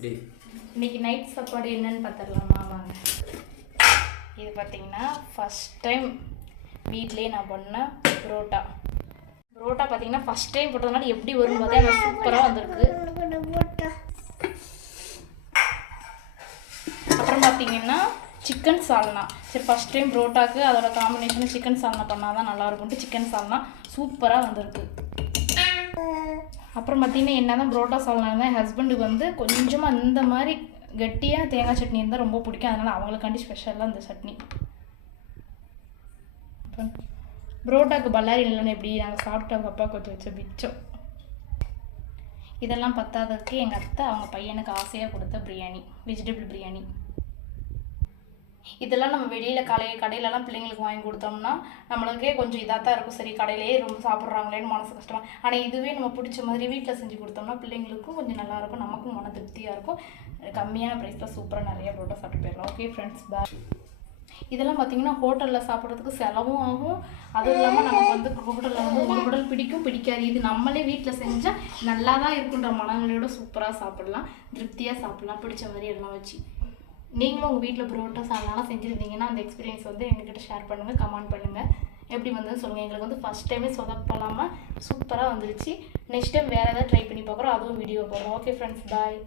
இன்னைக்கு நைட் சாப்பாடு என்னன்னு பார்த்துடலாமா வாங்க. இது பார்த்தீங்கன்னா ஃபஸ்ட் டைம் வீட்லேயே நான் பண்ண புரோட்டா பார்த்தீங்கன்னா ஃபஸ்ட் டைம் போட்டதுனால எப்படி வரும்னு பார்த்தா எனக்கு சூப்பராக வந்திருக்கு. அப்புறம் பார்த்தீங்கன்னா சிக்கன் சால்னா. சரி ஃபஸ்ட் டைம் புரோட்டாக்கு அதோட காம்பினேஷன் சிக்கன் சால்னா பண்ணால் தான் நல்லாயிருக்கும்ட்டு சிக்கன் சால்னா சூப்பராக வந்திருக்கு. அப்புறம் பார்த்தீங்கன்னா என்ன தான் புரோட்டா சால்னா இருந்தால் என் ஹஸ்பண்டுக்கு வந்து கொஞ்சமாக இந்த மாதிரி கெட்டியாக தேங்காய் சட்னி இருந்தால் ரொம்ப பிடிக்கும். அதனால் அவங்களுக்காண்டி ஸ்பெஷலாக இந்த சட்னி. புரோட்டாக்கு பல்லாரி இல்லைன்னு எப்படி நாங்கள் சாப்பிட்டு அவங்க அப்பா கொஞ்சம் வச்ச மிச்சம். இதெல்லாம் பத்தாததுக்கு எங்கள் அத்தை அவங்க பையனுக்கு ஆசையாக கொடுத்த பிரியாணி, வெஜிடபிள் பிரியாணி. இதெல்லாம் நம்ம வெளியில் கடையிலலாம் பிள்ளைங்களுக்கு வாங்கி கொடுத்தோம்னா நம்மளுக்கே கொஞ்சம் இதாக தான் இருக்கும். சரி கடையிலேயே ரொம்ப சாப்பிட்றாங்களேன்னு மனசு கஷ்டமாக. ஆனால் இதுவே நம்ம பிடிச்ச மாதிரி வீட்டில் செஞ்சு கொடுத்தோம்னா பிள்ளைங்களுக்கும் கொஞ்சம் நல்லாயிருக்கும், நமக்கும் மன திருப்தியாக இருக்கும். கம்மியான ப்ரைஸில் சூப்பராக நிறைய புரோட்டா சாப்பிட்டு போயிடலாம். ஓகே ஃப்ரெண்ட்ஸ், பாய். இதெல்லாம் பார்த்திங்கன்னா ஹோட்டலில் சாப்பிட்றதுக்கு செலவும் ஆகும். அதுவும் இல்லாமல் நமக்கு வந்து ஹோட்டலில் வந்து ஒரு ஹோட்டல் பிடிக்காது. இது நம்மளே வீட்டில் செஞ்சால் நல்லா தான் இருக்குன்ற மனநிலையோட சூப்பராக சாப்பிட்லாம், திருப்தியாக சாப்பிட்லாம், பிடிச்ச மாதிரி எல்லாம் வச்சு. நீங்களும் உங்கள் வீட்டில் புரோட்டா சால்னாலாம் செஞ்சுருந்தீங்கன்னா அந்த எக்ஸ்பீரியன்ஸ் வந்து எங்ககிட்ட ஷேர் பண்ணுங்கள், கமெண்ட் பண்ணுங்கள். எப்படி வந்ததுன்னு சொல்லுங்கள். எங்களுக்கு வந்து ஃபஸ்ட் டைமே சொதப்பலாமல் சூப்பராக வந்துருச்சு. நெக்ஸ்ட் டைம் வேறு ஏதாவது ட்ரை பண்ணி பார்க்குறோம், அதுவும் வீடியோ போடுறோம். ஓகே ஃப்ரெண்ட்ஸ், பாய்.